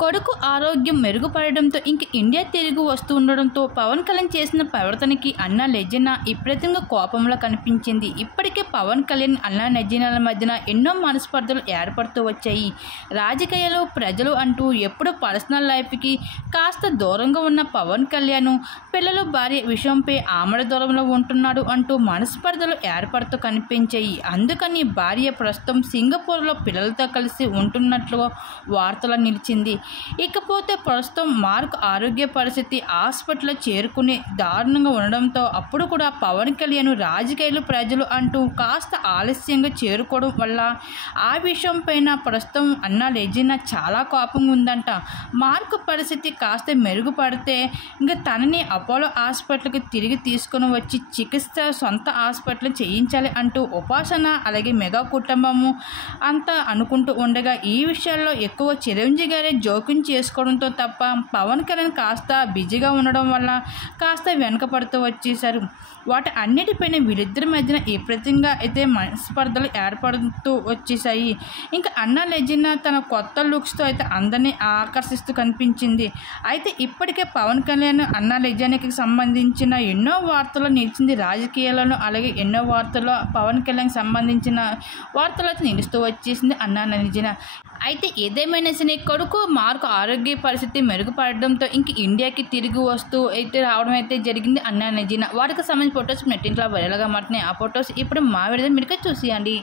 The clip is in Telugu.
కొడుకు ఆరోగ్యం మెరుగుపడడంతో ఇంక ఇండియా తిరిగి వస్తూ ఉండడంతో పవన్ కళ్యాణ్ చేసిన ప్రవర్తనకి అన్నా లెజెనా విపరీతంగా కోపంలో కనిపించింది. ఇప్పటికే పవన్ కళ్యాణ్ అన్నా లెజెనాల మధ్యన ఎన్నో మనస్పర్ధలు ఏర్పడుతూ వచ్చాయి. రాజకీయాలు ప్రజలు అంటూ ఎప్పుడూ పర్సనల్ లైఫ్కి కాస్త దూరంగా ఉన్న పవన్ కళ్యాణ్ పిల్లలు భార్య విషయంపై ఆమడ దూరంలో ఉంటున్నాడు అంటూ మనస్పర్ధలు ఏర్పడుతూ కనిపించాయి. అందుకని భార్య ప్రస్తుతం సింగపూర్లో పిల్లలతో కలిసి ఉంటున్నట్లుగా వార్తలు నిలిచింది. ఇకపోతే ప్రస్తుతం మార్క్ ఆరోగ్య పరిస్థితి హాస్పిటల్లో చేరుకుని దారుణంగా ఉండడంతో అప్పుడు కూడా పవన్ కళ్యాణ్ రాజకీయాలు ప్రజలు అంటూ కాస్త ఆలస్యంగా చేరుకోవడం వల్ల ఆ విషయం పైన ప్రస్తుతం అన్నా లెజెనా చాలా కోపంగా ఉందంట. మార్క్ పరిస్థితి కాస్త మెరుగుపడితే ఇంకా తనని అపోలో హాస్పిటల్కి తిరిగి తీసుకుని వచ్చి చికిత్స సొంత హాస్పిటల్ చేయించాలి అంటూ ఉపాసన అలాగే మెగా కుటుంబము అంతా అనుకుంటూ ఉండగా ఈ విషయాల్లో ఎక్కువ చిరంజీవి గారే జోక్యం చేసుకోవడంతో తప్ప పవన్ కళ్యాణ్ కాస్త బిజీగా ఉండడం వల్ల కాస్త వెనకపడుతూ వచ్చేశారు. వాటి అన్నిటిపైన వీరిద్దరి మధ్యన విపరీతంగా అయితే మనస్పర్ధలు ఏర్పడుతూ వచ్చేసాయి. ఇంకా అన్నా లెజెనా తన కొత్త లుక్స్తో అయితే అందరినీ ఆకర్షిస్తూ కనిపించింది. అయితే ఇప్పటికే పవన్ కళ్యాణ్ అన్నా లెజెనాకి సంబంధించిన ఎన్నో వార్తలు నిలిచింది. రాజకీయాలను అలాగే ఎన్నో వార్తల్లో పవన్ కళ్యాణ్కి సంబంధించిన వార్తలు అయితే నిలుస్తూ వచ్చేసింది అన్నా లెజెనా. అయితే ఏదేమైనా సరే కొడుకు మార్క్ ఆరోగ్య పరిస్థితి మెరుగుపడడంతో ఇంక ఇండియాకి తిరిగి వస్తూ అయితే రావడం అయితే జరిగింది అన్నా లెజెనా. వాటికి సంబంధించిన ఫొటోస్ నెట్టింట్లో వైరల్గా మారుతున్నాయి. ఆ ఫొటోస్ ఇప్పుడు మా వీడియో మీరు చూసేయండి.